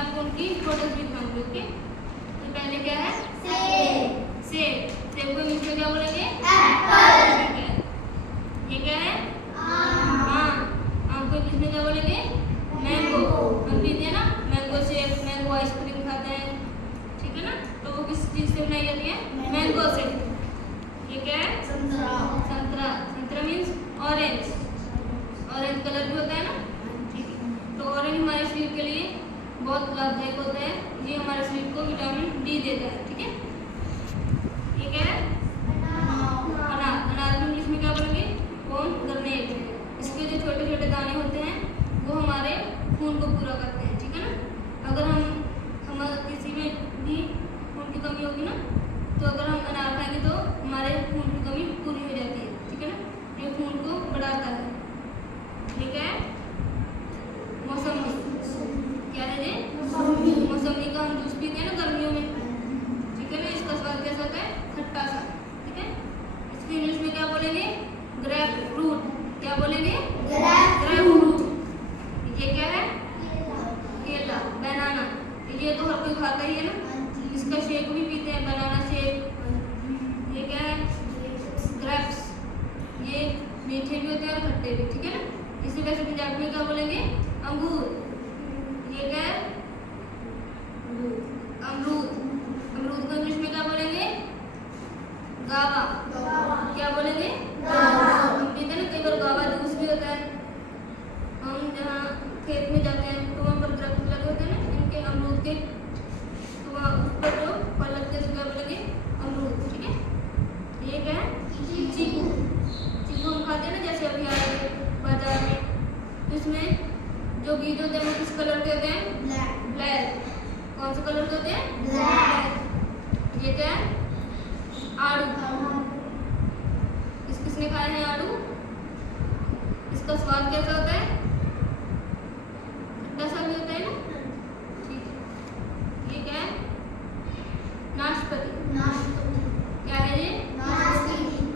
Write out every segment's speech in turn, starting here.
आपको उनकी फोटोज भी दिखाऊंगी। ओके, तो पहले क्या है? सेब। सेब को इंग्लिश में क्या बोलेंगे? एप्पल। ठीक है। ये क्या है? आम को इंग्लिश में क्या बोलेंगे? मैंगो। हम पीते हैं ना मैंगो शेक, मैंगो आइसक्रीम खाते हैं, ठीक है ना, तो वो किस चीज से बनाई जाती है? मैंगो से। ये क्या है? संतरा मीन्स ऑरेंज कलर भी होता है ना, ठीक है। तो ऑरेंज हमारे शरीर के लिए बहुत लाभदायक होता है, ये हमारे शरीर को विटामिन डी देता है, ठीक है। ये क्या है? अनार को इंग्लिश में क्या बोलेंगे? पोमग्रेनेट। इसके जो छोटे छोटे दाने होते हैं वो हमारे खून को पूरा करते हैं, ठीक है ना। अगर हम किसी में भी खून की कमी होगी ना, तो अगर हम अनार खाएंगे तो हमारे खून की कमी पूरी हो जाती है, ठीक है ना। ये खून को बढ़ाता है। ठीक है। मौसमी क्या है ये? मौसमी का हम जूस पीते हैं ना गर्मियों में, ठीक है ना, इसका स्वाद कैसा होता है? खट्टा सा, ठीक है। इसको इंग्लिश में क्या बोलेंगे? Grep fruit. क्या बोलेंगे? Grep fruit. ये क्या है? केला, बनाना। ये तो हर कोई खाता ही है ना, इसका शेक भी पीते हैं, बनाना शेक। ये क्या है? ग्रेप्स। ये मीठे भी होते हैं और खट्टे भी, ठीक है ना। इसी वजह से पंजाबी में क्या बोलेंगे? अंगूर। ये क्या है? अमरूद को इंग्लिश में क्या बोलेंगे? गावा। क्या बोलेंगे? हम पीते हैं ना कई बार गावा जूस भी होता है। हम जहाँ खेत में जाते हैं तो वहाँ पर दरख्त लगे होते हैं ना इनके अमरूद के, तो वहाँ उस पर जो फल लगते हैं क्या बोलेंगे? अमरूद, ठीक है। ये क्या है? चीकू हम खाते हैं ना, जैसे अभी आए बाजार में, इसमें जो बीज होते हैं वो किस कलर के होते हैं? ब्लैक। कौन से कलर के होते हैं? ब्लैक। ये क्या है? आड़ू। किसने खाए हैं आड़ू? इसका स्वाद कैसा होता है? खट्टा सा भी होता है ना, ठीक है। ये क्या है? नाशपाती। क्या है ये?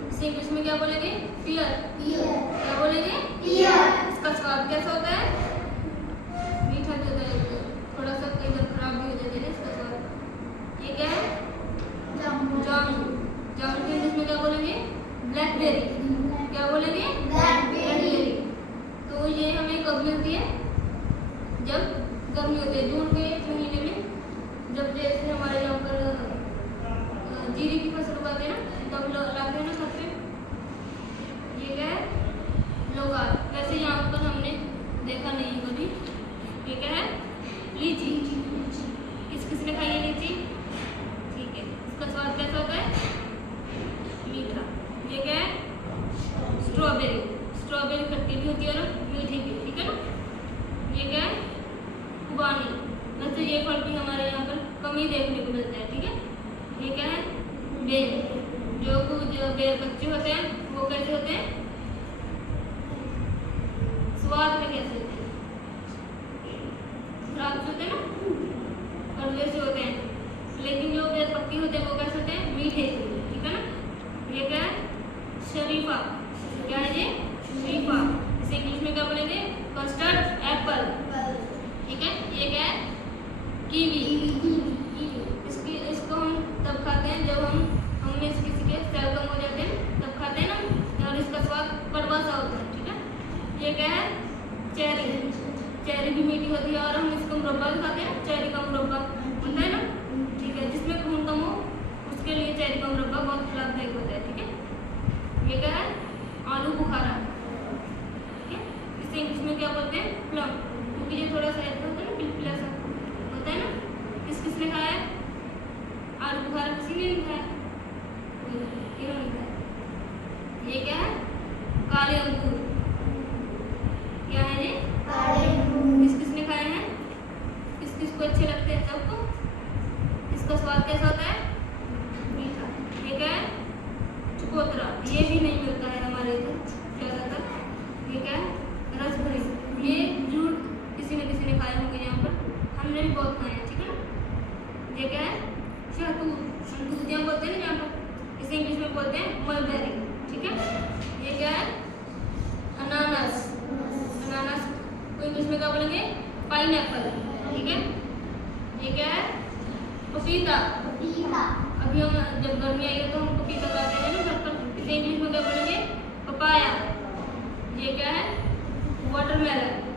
इसे इंग्लिश में क्या बोलेंगे? पियर। क्या बोलेंगे? इसका स्वाद कैसा होता है? मीठा भी होता है, थोड़ा सा कई बार खराब भी हो जाता है इसका स्वाद। ये क्या है? जामुन को इंग्लिश में क्या बोलेंगे? ब्लैकबेरी। क्या बोलेंगे? ब्लैकबेरी। तो ये हमें कब मिलती है? जब गर्मी होती है, जून के महीने में, जब जैसे हमारे यहाँ पर जीरी की फसल उगाते हैं ना, तब लाते हैं ना छत पे। ये क्या है? लोगार। वैसे यहाँ पर हमने देखा नहीं कभी। ये क्या है? लीची। किसने खाई है लीची? ठीक है। इसका स्वाद कैसा होता है? मीठा। ये क्या है? स्ट्रॉबेरी खट्टी भी होती है और मीठी भी, ठीक है ना। ये क्या है? खुबानी। वैसे ये फल भी हमारे यहाँ पर कम ही देखने को मिलता है, ठीक है। ये क्या है? बेर। जो बेर बच्चे होते हैं वो कैसे होते हैं? स्वाद में कैसे होते हैं? खराब होते हैं ना, और वैसे होते हैं। लेकिन जो बेर पक्की होते हैं वो कैसे होते हैं? मीठे, ठीक है ना। ये क्या है? शरीफा। क्या है ये? शरीफा। इसे इंग्लिश में क्या बोलेंगे? कस्टर्ड एप्पल, ठीक है। ये क्या है? कीवी। इसको हम तब खाते हैं जब हम में किसी के सेल कम हो जाते हैं, तब खाते हैं ना, और इसका स्वाद कड़वा सा होता है, ठीक है। ये क्या है? चेरी भी मीठी होती है और हम इसको मुरब्बा भी खाते हैं, चेरी का मुरब्बा होता है ना, ठीक है। जिसमें खून कम हो उसके लिए चेरी का मुरब्बा बहुत लाभदायक होता है, ठीक है। ये क्या है? आलू बुखारा, ठीक है। इसे इंग्लिश में क्या बोलते हैं? प्लम। क्योंकि ये थोड़ा सा ऐसा होता है ना, पिलपिला सा होता है ना। किसने खाया है आलू बुखारा? किसी ने नहीं खाया। ये क्या है? काले अंगूर। क्या है ये? किसने खाए हैं? किसको अच्छे लगते हैं? सबको। इसका स्वाद कैसा होता है? मीठा। ये क्या है? चकोतरा। ये भी नहीं मिलता है हमारे इधर ज्यादातर। ये क्या है? रसभरी। ये जरूर किसी ने खाए होंगे यहाँ पर, हमने भी बहुत खाए हैं, ठीक है ना। ये क्या है? शहतूत यहाँ बोलते हैं ना यहाँ पर, इसे इंग्लिश में बोलते हैं मलबेरी, ठीक है। ये क्या है? अनानास को इंग्लिश में क्या बोलेंगे? पाइनएप्पल, ठीक है। ये क्या है? पपीता। अभी हम जब गर्मी आएगी तो हम पपीता खाते हैं ना घर पर, इसे इंग्लिश में क्या बोलेंगे? पपाया। ये क्या है? वाटरमेलन।